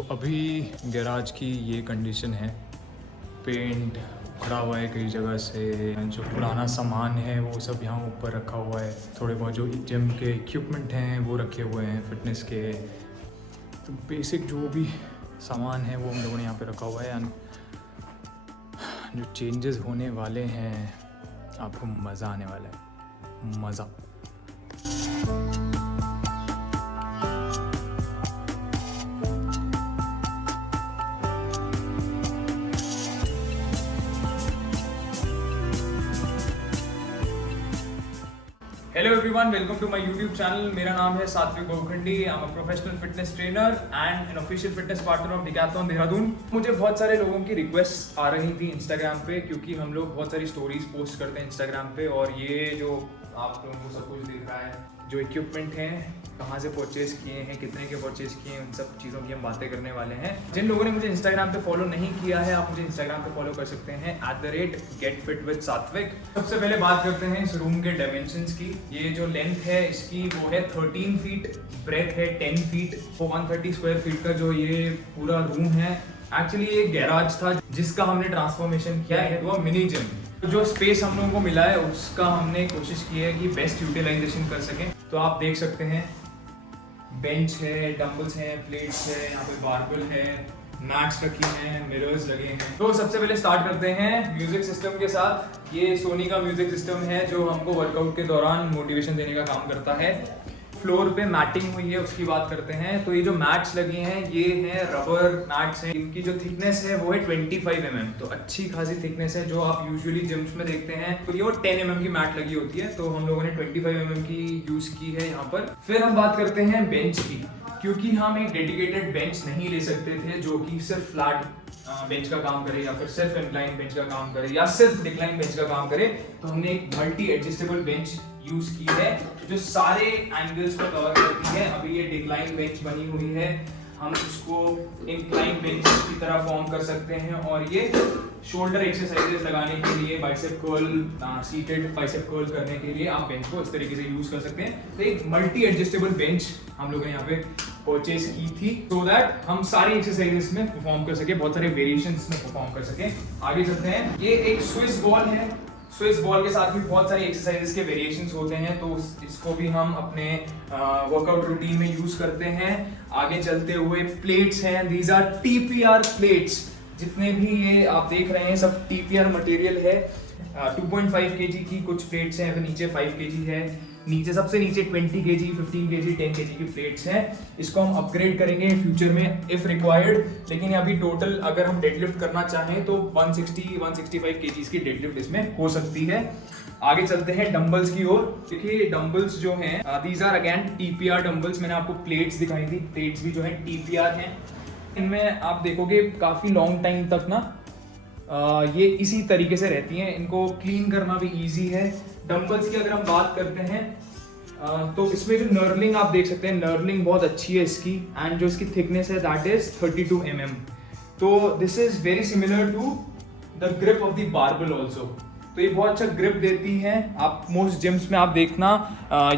अभी गैराज की ये कंडीशन है, पेंट उखड़ा हुआ है कई जगह से, जो पुराना सामान है वो सब यहाँ ऊपर रखा हुआ है, थोड़े बहुत जो जिम के इक्विपमेंट हैं वो रखे हुए हैं फिटनेस के, तो बेसिक जो भी सामान है वो हम लोगों ने यहाँ पे रखा हुआ है। जो चेंजेस होने वाले हैं आपको मज़ा आने वाला है, मज़ा। Hello everyone, welcome to my YouTube channel. मेरा नाम है Satvik Gokhandi. I am a professional fitness trainer and an official fitness partner of Decathlon Dehradun. मुझे बहुत सारे लोगों की रिक्वेस्ट आ रही थी इंस्टाग्राम पे, क्योंकि हम लोग बहुत सारी स्टोरीज पोस्ट करते हैं इंस्टाग्राम पे, और ये जो आप लोगों को सब कुछ दिख रहा है, जो इक्विपमेंट हैं, कहाँ से परचेज किए हैं, कितने के परचेज किए हैं, उन सब चीज़ों की हम बातें करने वाले हैं। जिन लोगों ने मुझे इंस्टाग्राम पे फॉलो नहीं किया है, आप मुझे इंस्टाग्राम पे फॉलो कर सकते हैं @getfitwithsatvik। सबसे पहले बात करते हैं इस रूम के डायमेंशंस की। ये जो लेंथ है इसकी वो है 13 फीट, ब्रेथ है 10 फीट, 130 स्क्वायर फीट का जो ये पूरा रूम है। एक्चुअली ये गैराज था जिसका हमने ट्रांसफॉर्मेशन किया है, वो मिनी जिम। तो जो स्पेस हम लोगों को मिला है उसका हमने कोशिश की है कि बेस्ट यूटिलाइजेशन कर सकें। तो आप देख सकते हैं बेंच है, डंबल्स हैं, प्लेट्स है, यहाँ पे बारबल है, मैट्स रखी हैं, मिरर्स लगे हैं। तो सबसे पहले स्टार्ट करते हैं म्यूजिक सिस्टम के साथ। ये सोनी का म्यूजिक सिस्टम है जो हमको वर्कआउट के दौरान मोटिवेशन देने का काम करता है। फ्लोर पे मैटिंग हुई है, उसकी बात करते हैं। तो ये जो मैट्स लगी हैं ये हैं रबर मैट्स हैं। इनकी जो थिकनेस है वो है 25 mm, तो अच्छी खासी थिकनेस है जो आप यूजुअली जिम्स में देखते हैं। तो ये 10 mm की मैट लगी होती है, तो हम लोगों ने 25 mm की यूज की है यहाँ पर। फिर हम बात करते हैं बेंच की, क्योंकि हम एक डेडिकेटेड बेंच नहीं ले सकते थे जो कि सिर्फ फ्लैट बेंच का काम करे, या फिर सिर्फ इंक्लाइन बेंच का काम करे, या सिर्फ डिक्लाइन बेंच का काम करे। तो हमने एक मल्टी एडजस्टेबल बेंच यूज की है जो सारे एंगल्स को कवर करती है। अभी ये डिक्लाइन बेंच बनी हुई है, हम इसको इंक्लाइन बेंच की तरह फॉर्म कर सकते हैं, और ये शोल्डर एक्सरसाइजेस लगाने के लिए, bicep curl, seated bicep curl करने के लिए आप बेंच को इस तरीके से यूज कर सकते हैं। तो एक मल्टी एडजस्टेबल बेंच हम लोगों ने यहाँ पे परचेज की थी, सो दैट हम सारी एक्सरसाइजेस में परफॉर्म कर सके, बहुत सारे वेरिएशंस में परफॉर्म कर सके। आगे चलते हैं। ये एक स्विस बॉल है। स्विस बॉल के साथ भी बहुत सारी एक्सरसाइजेस के वेरिएशंस होते हैं, तो इसको भी हम अपने वर्कआउट रूटीन में यूज करते हैं। आगे चलते हुए प्लेट्स हैं, दीज आर TPR प्लेट्स। जितने भी ये आप देख रहे हैं सब TPR मटेरियल है। 2.5 kg की कुछ प्लेट्स हैं, फिर नीचे 5 kg है, नीचे सबसे नीचे 20 kg, 15 kg, 10 kg की प्लेट्स हैं। इसको हम अपग्रेड करेंगे फ्यूचर में इफ रिक्वायर्ड, लेकिन अभी टोटल अगर हम डेडलिफ्ट करना चाहें तो 160-165 kg की डेडलिफ्ट इसमें हो सकती है। आगे चलते हैं डंबल्स की ओर। देखिए डंबल्स जो हैं these are again TPR dumbbells. मैंने आपको प्लेट्स दिखाई थी, प्लेट्स भी जो है TPR हैं। इनमें आप देखोगे काफ़ी लॉन्ग टाइम तक ना ये इसी तरीके से रहती हैं, इनको क्लीन करना भी इजी है। डंबल्स की अगर हम बात करते हैं तो इसमें जो नर्लिंग आप देख सकते हैं, नर्लिंग बहुत अच्छी है इसकी, एंड जो इसकी थिकनेस है दैट इज 32 mm। तो this is very similar to the grip of the barbell also. तो ये बहुत अच्छा ग्रिप देती है। आप मोस्ट जिम्स में आप देखना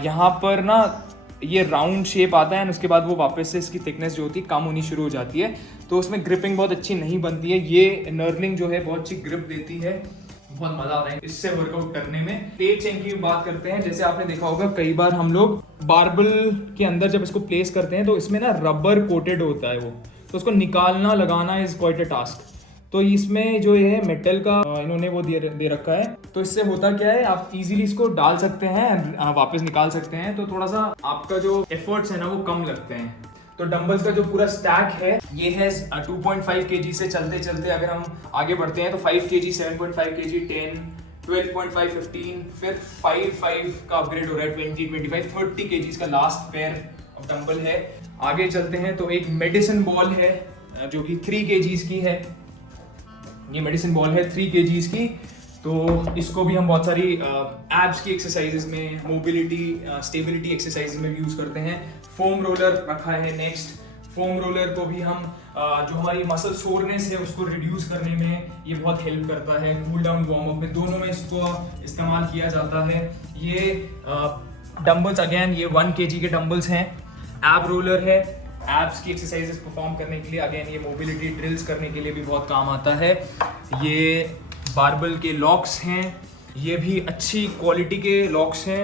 यहाँ पर ना ये राउंड शेप आता है, और उसके बाद वो वापस से इसकी थिकनेस जो होती है कम होनी शुरू हो जाती है, तो उसमें ग्रिपिंग बहुत अच्छी नहीं बनती है। ये नर्लिंग जो है बहुत अच्छी ग्रिप देती है, बहुत मजा आता है इससे वर्कआउट करने में। प्लेट चेन की बात करते हैं। जैसे आपने देखा होगा कई बार हम लोग बारबल के अंदर जब इसको प्लेस करते हैं तो इसमें ना रबर कोटेड होता है वो, तो उसको निकालना लगाना इज क्वाइट अ टास्क। तो इसमें जो ये मेटल का इन्होंने वो दे रखा है, तो इससे होता क्या है, आप इजीली इसको डाल सकते हैं, वापस निकाल सकते हैं, तो थोड़ा सा आपका जो एफर्ट्स है ना वो कम लगते हैं। तो डंबल्स का जो पूरा स्टैक है ये है 2.5 kg से चलते चलते अगर हम आगे बढ़ते हैं तो 5 kg, 7.5 kg, 10, 12.5, 15, फिर 5 का अपग्रेड हो रहा है, 20, 25, 30 kg का लास्ट पेयर ऑफ डंबल है। आगे चलते हैं तो एक मेडिसिन बॉल है जो कि 3 kg की है। ये मेडिसिन बॉल है 3 kg की, तो इसको भी हम बहुत सारी एब्स की एक्सरसाइजेज में, मोबिलिटी, स्टेबिलिटी एक्सरसाइजेज में यूज करते हैं। फोम रोलर रखा है नेक्स्ट। फोम रोलर को भी हम जो हमारी मसल सोरनेस है उसको रिड्यूस करने में ये बहुत हेल्प करता है। कूल डाउन, वार्म अप में दोनों में इसको इस्तेमाल किया जाता है। ये डंबल्स अगेन ये 1 kg के डंबल्स हैं। एब रोलर है, एब्स की एक्सरसाइजेस परफॉर्म करने के लिए, अगेन ये मोबिलिटी ड्रिल्स करने के लिए भी बहुत काम आता है। ये बारबल के लॉक्स हैं, ये भी अच्छी क्वालिटी के लॉक्स हैं,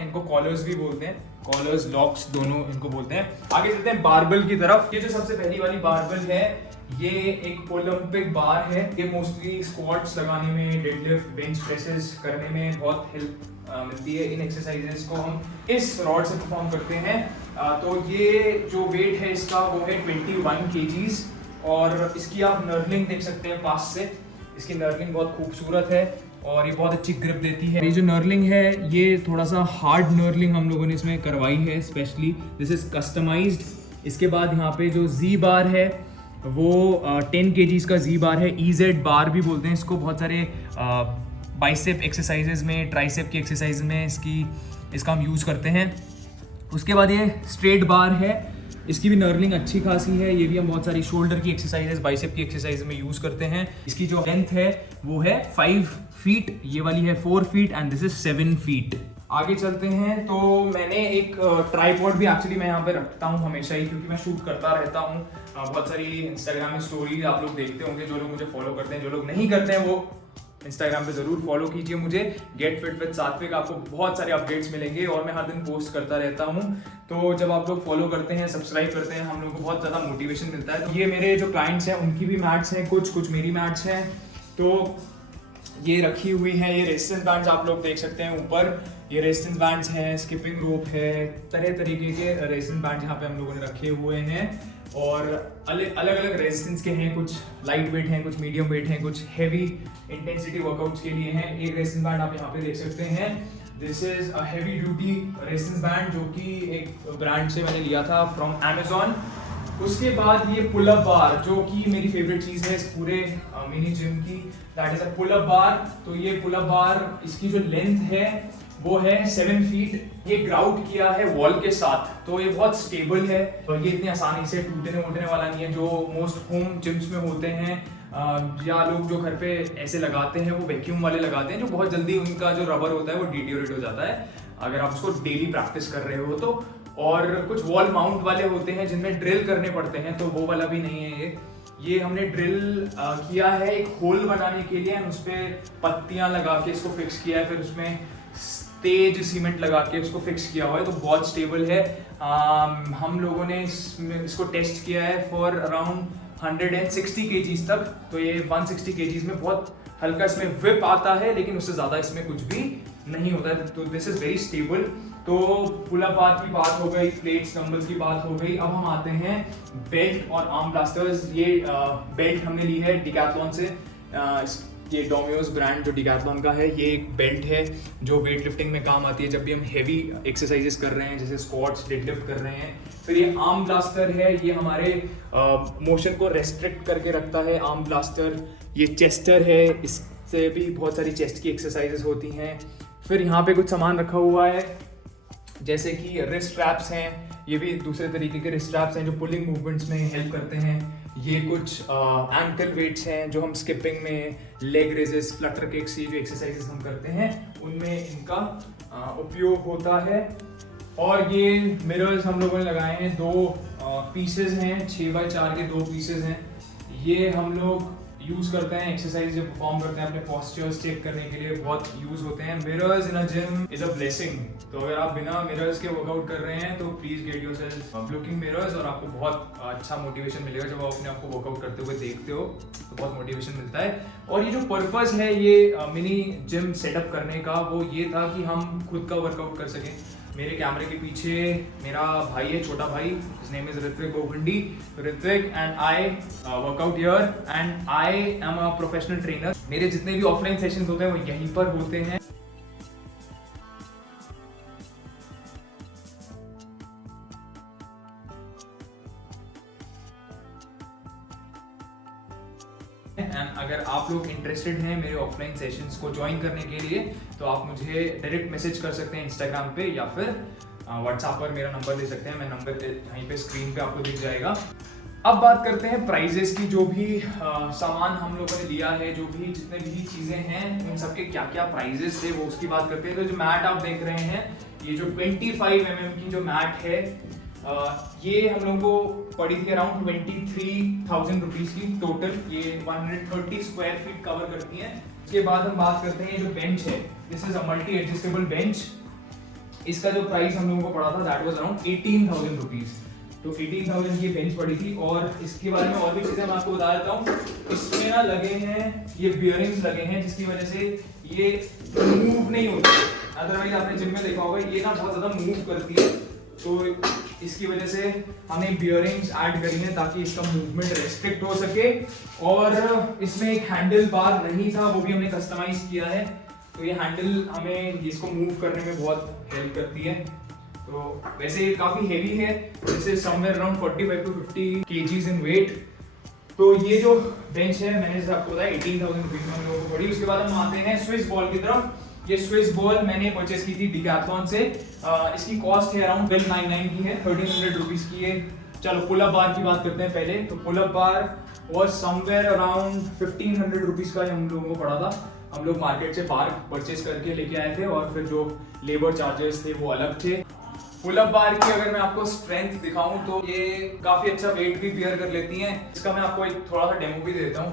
इनको कॉलर्स भी बोलते हैं, कॉलर्स लॉक्स दोनों इनको बोलते हैं। आगे चलते हैं बारबल की तरफ। ये जो सबसे पहली वाली बारबल है ये एक ओलंपिक बार है। ये मोस्टली स्क्वाट्स लगाने में, डेडलिफ्ट, बेंच प्रेसेस करने में बहुत हेल्प मिलती है। इन एक्सरसाइजेस को हम इस रॉड से परफॉर्म करते हैं। तो ये जो वेट है इसका वो है 21 kgs और इसकी आप नर्लिंग देख सकते हैं पास से। इसकी नर्लिंग बहुत खूबसूरत है और ये बहुत अच्छी ग्रिप देती है। ये जो नर्लिंग है ये थोड़ा सा हार्ड नर्लिंग हम लोगों ने इसमें करवाई है स्पेशली, दिस इज कस्टमाइज्ड। इसके बाद यहाँ पे जो जी बार है वो 10 kgs का जी बार है, EZ बार भी बोलते हैं इसको। बहुत सारे बाइसेप एक्सरसाइजेज में, ट्राइसेप की एक्सरसाइज में इसका हम यूज़ करते हैं। उसके बाद ये स्ट्रेट बार है, इसकी भी नर्लिंग अच्छी खासी है। ये भी हम बहुत सारी शोल्डर की एक्सरसाइजेज, बाइसेप की एक्सरसाइज में यूज़ करते हैं। इसकी जो लेंथ है वो है 5 फीट, ये वाली है 4 feet and this is 7 feet. आगे चलते हैं तो मैंने एक ट्राइपॉड भी एक्चुअली मैं यहाँ पे रखता हूँ हमेशा ही, क्योंकि मैं शूट करता रहता हूँ। बहुत सारी इंस्टाग्राम में स्टोरीज आप लोग देखते होंगे, जो लोग मुझे फॉलो करते हैं। जो लोग नहीं करते हैं वो इंस्टाग्राम पे जरूर फॉलो कीजिए मुझे, गेट फिट विद सात्विक। आपको बहुत सारे अपडेट्स मिलेंगे और मैं हर दिन पोस्ट करता रहता हूँ। तो जब आप लोग फॉलो करते हैं, सब्सक्राइब करते हैं, हम लोग को बहुत ज़्यादा मोटिवेशन मिलता है। तो ये मेरे जो क्लाइंट्स हैं उनकी भी मैट्स हैं, कुछ मेरी मैट्स हैं। तो ये रखी हुई है, ये रेजिस्टेंस बैंड्स आप लोग देख सकते हैं ऊपर, ये रेजिस्टेंस बैंड्स हैं, स्किपिंग रोप है, तरह तरीके के रेजिस्टेंस बैंड यहाँ पे हम लोगों ने रखे हुए हैं। और अलग अलग रेजिस्टेंस के हैं, कुछ लाइट वेट हैं, कुछ मीडियम वेट हैं, कुछ हैवी इंटेंसिटी वर्कआउट्स के लिए हैं। एक रेजिस्टेंस बैंड आप यहाँ पे देख सकते हैं, this is a heavy duty resistance band जो कि एक ब्रांड से मैंने लिया था फ्रॉम Amazon। उसके बाद ये पुल अप बार जो कि मेरी फेवरेट चीज़ है इस पूरे मिनी जिम की, that is a pull up bar. तो ये पुल अप बार, इसकी जो लेंथ है वो है 7 फीट। ये ग्राउट किया है वॉल के साथ, तो ये बहुत स्टेबल है और ये इतनी आसानी से टूटने वाला नहीं है जो मोस्ट होम जिम्स में होते हैं। या लोग जो घर पे ऐसे लगाते हैं वो वैक्यूम वाले लगाते हैं, जो बहुत जल्दी उनका जो रबर होता है वो डिटीरियोरेट हो जाता है अगर आप उसको डेली प्रैक्टिस कर रहे हो तो। और कुछ वॉल माउंट वाले होते हैं जिनमें ड्रिल करने पड़ते हैं, तो वो वाला भी नहीं है ये हमने ड्रिल किया है एक होल बनाने के लिए, उस पर पत्तियां लगा के इसको फिक्स किया है, फिर उसमें तेज सीमेंट लगा के उसको फिक्स किया हुआ है, तो बहुत स्टेबल है। हम लोगों ने इसको टेस्ट किया है फॉर अराउंड 160 kgs तक। तो ये 160 kgs में बहुत हल्का इसमें विप आता है, लेकिन उससे ज़्यादा इसमें कुछ भी नहीं होता है। तो दिस इज़ वेरी स्टेबल। तो पुल अप बार की बात हो गई, प्लेट्स डंबल्स की बात हो गई। अब हम आते हैं बेल्ट और आर्म ब्लास्टर्स। ये बेल्ट हमने ली है डिकैथलॉन से, ये डोमियोस ब्रांड जो डिकैथलॉन का है। ये एक बेल्ट है जो वेट लिफ्टिंग में काम आती है जब भी हम हेवी एक्सरसाइजेस कर रहे हैं, जैसे स्क्वाट्स, डेडलिफ्ट कर रहे हैं। फिर ये आर्म ब्लास्टर है, ये हमारे मोशन को रेस्ट्रिक्ट करके रखता है आर्म ब्लास्टर। ये चेस्टर है, इससे भी बहुत सारी चेस्ट की एक्सरसाइजेस होती हैं। फिर यहाँ पे कुछ सामान रखा हुआ है जैसे कि रिस्ट स्ट्रैप्स हैं, ये भी दूसरे तरीके के रिस्ट स्ट्रैप्स हैं जो पुलिंग मूवमेंट्स में हेल्प करते हैं। ये कुछ एंकल वेट्स हैं जो हम स्किपिंग में, लेग रेजेस, फ्लटर किक्स, ये जो एक्सरसाइजेस हम करते हैं उनमें इनका उपयोग होता है। और ये मिरर्स हम लोगों ने लगाए हैं, 2 पीसेज हैं, 6x4 के 2 पीसेज हैं। ये हम लोग यूज़ करते हैं एक्सरसाइज जब परफॉर्म करते हैं, अपने पोस्चर्स चेक करने के लिए बहुत यूज़ होते हैं। Mirrors in a gym is a blessing. तो अगर आप बिना मिरर्स के वर्कआउट कर रहे हैं तो please get yourself looking mirrors, और आपको बहुत अच्छा मोटिवेशन मिलेगा जब आप अपने आप को वर्कआउट करते हुए देखते हो, तो बहुत मोटिवेशन मिलता है। और ये जो पर्पज़ है ये मिनी जिम सेटअप करने का, वो ये था कि हम खुद का वर्कआउट कर सकें। मेरे कैमरे के पीछे मेरा भाई है, छोटा भाई, his name is Ritvik Gokhandi. Ritvik and I work out here and I am a professional trainer. मेरे जितने भी ऑफलाइन सेशंस होते हैं वो यहीं पर होते हैं। एंड अगर आप लोग इंटरेस्टेड हैं मेरे ऑफलाइन सेशंस को ज्वाइन करने के लिए तो आप मुझे डायरेक्ट मैसेज कर सकते हैं इंस्टाग्राम पे, या फिर व्हाट्सएप पर मेरा नंबर दे सकते हैं। मैं नंबर यहीं पे स्क्रीन पे आपको दिख जाएगा। अब बात करते हैं प्राइजेस की। जो भी सामान हम लोगों ने लिया है, जो भी जितने भी चीज़ें हैं, उन सबके क्या क्या प्राइजेस थे वो उसकी बात करते हैं। तो जो मैट आप देख रहे हैं, ये जो 25 mm की जो मैट है, ये हम लोगों को पड़ी थी अराउंड 23,000 रुपीज़ की टोटल। ये 130 स्क्वायर फीट कवर करती है। इसके बाद हम बात करते हैं जो बेंच है, this is a multi adjustable bench. इसका जो प्राइस हम लोगों को पड़ा था दैट वाज अराउंड 18,000 रुपीज़। तो 18,000 की बेंच पड़ी थी। और इसके बारे में और भी चीज़ें मैं आपको बता देता हूँ। इसमें ना लगे हैं ये बियरिंग्स लगे हैं, जिसकी वजह से ये मूव नहीं होती। अदरवाइज आपने जिम में देखा होगा ये ना बहुत ज़्यादा मूव करती है, तो इसकी वजह से हमने बियरिंग्स ऐड करी हैं ताकि इसका मूवमेंट रेस्ट्रिक्ट हो सके। और इसमें एक हैंडल बार नहीं था, वो भी हमने कस्टमाइज किया है। तो ये हैंडल हमें इसको मूव करने में बहुत हेल्प करती है। तो वैसे ये काफ़ी हेवी है, जैसे somewhere around 45 to 50 kgs in weight. तो ये जो बेंच है मैंने जैसे आपको बताया 18,000 रुपीज़ में हम लोगों को पड़ी। उसके बाद हम आते हैं स्विस बॉल की तरफ। ये स्विस बॉल मैंने परचेस की थी डिकैथलॉन से। इसकी कॉस्ट है अराउंड 1299 की है, 1300 रुपीज़ की है। चलो पुल अप बार की बात करते हैं पहले। तो pull up bar was somewhere around 1500 rupees का हम लोगों को पड़ा था। हम लोग मार्केट से बार परचेस करके लेके आए थे और फिर जो लेबर चार्जेस थे वो अलग थे। पुल अप बार की अगर मैं आपको स्ट्रेंथ दिखाऊं तो ये काफी अच्छा वेट भी बियर कर लेती हैं। इसका मैं आपको एक थोड़ा सा डेमो भी दे देता हूं।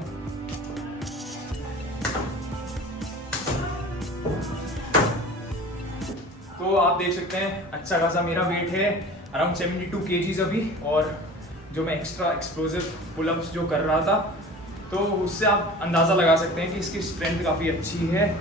तो आप देख सकते हैं अच्छा खासा मेरा वेट है अराउंड 72 kgs अभी। और जो मैं एक्स्ट्रा एक्सप्लोसिव पुल अप्स जो कर रहा था, तो उससे आप अंदाजा लगा सकते हैं कि इसकी स्ट्रेंथ काफी अच्छी है।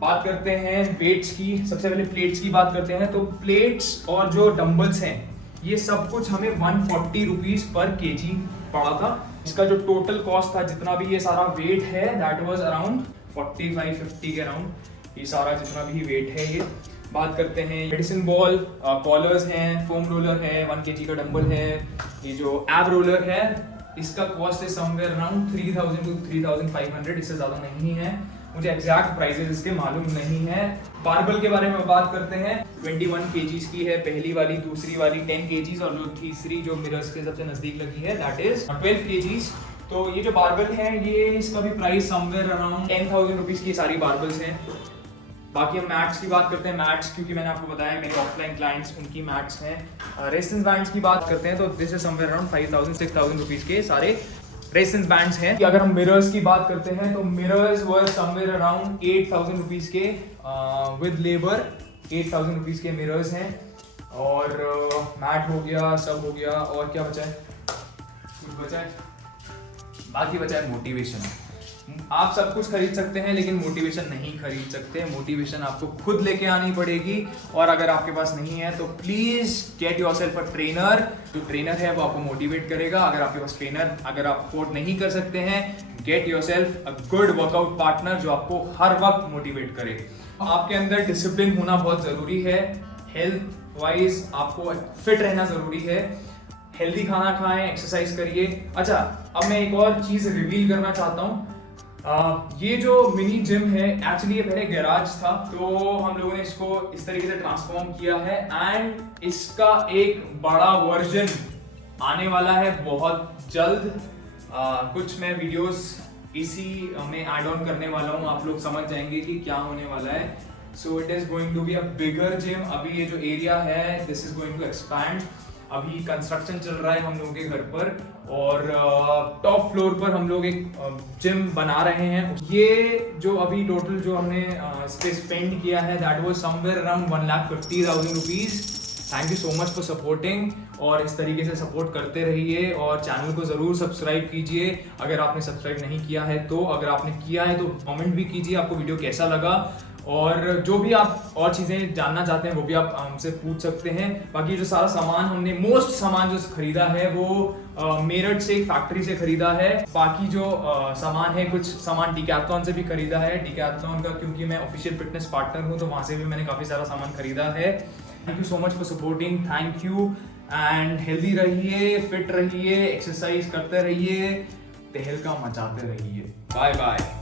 बात करते हैं वेट्स की। सबसे पहले प्लेट्स की बात करते हैं। तो प्लेट्स और जो डंबल्स हैं ये सब कुछ हमें 140 रुपीज़ पर केजी पड़ा था। इसका जो टोटल कॉस्ट था, जितना भी ये सारा वेट है, दैट वाज अराउंड 45-50 के अराउंड ये सारा जितना भी वेट है ये। बात करते हैं मेडिसिन बॉल, कॉलर्स हैं, फोम रोलर है, 1 kg का डंबल है। ये जो एब रोलर है इसका कॉस्ट है समवेयर अराउंड 3000 to 3500, इससे ज़्यादा नहीं है। मुझे एग्जैक्ट प्राइसेस इसके मालूम नहीं है। बारबल के बारे में बात करते हैं। 21 kgs की है पहली वाली, दूसरी वाली 10 kgs और जो तीसरी जो मिरर्स के सबसे नजदीक लगी है दैट इज 12 kgs। तो ये जो बारबल है ये इसका भी प्राइस समवेयर अराउंड 10,000 रुपीज़ की सारी बारबल्स हैं। बाकी हम मैट्स की बात करते हैं। मैट्स क्योंकि मैंने आपको बताया मेरे ऑफलाइन क्लाइंट्स उनकी मैट्स हैं। रेजिस्टेंस बैंड्स की बात करते हैं तो this is somewhere around 5,000-6,000 rupees के सारे रेजिस्टेंस बैंड्स हैं। अगर हम मिरर्स की बात करते हैं तो मिरर्स वर समवेयर अराउंड 8,000 रुपीज़ के विद लेबर 8,000 रुपीज़ के मिरर्स हैं। और मैट हो गया, सब हो गया। और क्या बचा है? कुछ बचा है? बाकी बचा है मोटिवेशन। आप सब कुछ खरीद सकते हैं लेकिन मोटिवेशन नहीं खरीद सकते। मोटिवेशन आपको खुद लेके आनी पड़ेगी। और अगर आपके पास नहीं है तो please get yourself a trainer. जो ट्रेनर है वो आपको मोटिवेट करेगा। अगर आपके पास ट्रेनर अगर आप अफोर्ड नहीं कर सकते हैं, get yourself a good workout partner जो आपको हर वक्त मोटिवेट करे। आपके अंदर डिसिप्लिन होना बहुत जरूरी है। हेल्थ वाइज आपको फिट रहना जरूरी है। हेल्दी खाना खाएं, एक्सरसाइज करिए। अच्छा, अब मैं एक और चीज रिवील करना चाहता हूँ। ये जो मिनी जिम है एक्चुअली ये पहले गैराज था, तो हम लोगों ने इसको इस तरीके से ट्रांसफॉर्म किया है एंड इसका एक बड़ा वर्जन आने वाला है बहुत जल्द। कुछ मैं वीडियोस इसी में ऐड ऑन करने वाला हूँ, आप लोग समझ जाएंगे कि क्या होने वाला है। So it is going to be a bigger gym. अभी ये जो एरिया है this is going to expand. अभी कंस्ट्रक्शन चल रहा है हम लोगों के घर पर और टॉप फ्लोर पर हम लोग एक जिम बना रहे हैं। ये जो अभी टोटल जो हमने इस पे स्पेंड किया है that was somewhere around 1,50,000 rupees. Thank you so much for supporting. और इस तरीके से सपोर्ट करते रहिए और चैनल को ज़रूर सब्सक्राइब कीजिए अगर आपने सब्सक्राइब नहीं किया है तो। अगर आपने किया है तो कमेंट भी कीजिए आपको वीडियो कैसा लगा। और जो भी आप और चीज़ें जानना चाहते हैं वो भी आप हमसे पूछ सकते हैं। बाकी जो सारा सामान हमने मोस्ट सामान जो खरीदा है वो मेरठ से फैक्ट्री से खरीदा है। बाकी जो सामान है कुछ सामान डिकैथलॉन से भी खरीदा है। डिकैथलॉन का क्योंकि मैं ऑफिशियल फिटनेस पार्टनर हूँ तो वहाँ से भी मैंने काफ़ी सारा सामान खरीदा है। Thank you so much for supporting. Thank you and healthy रहिए, फिट रहिए, एक्सरसाइज करते रहिए, तहलका मचाते रहिए। Bye bye.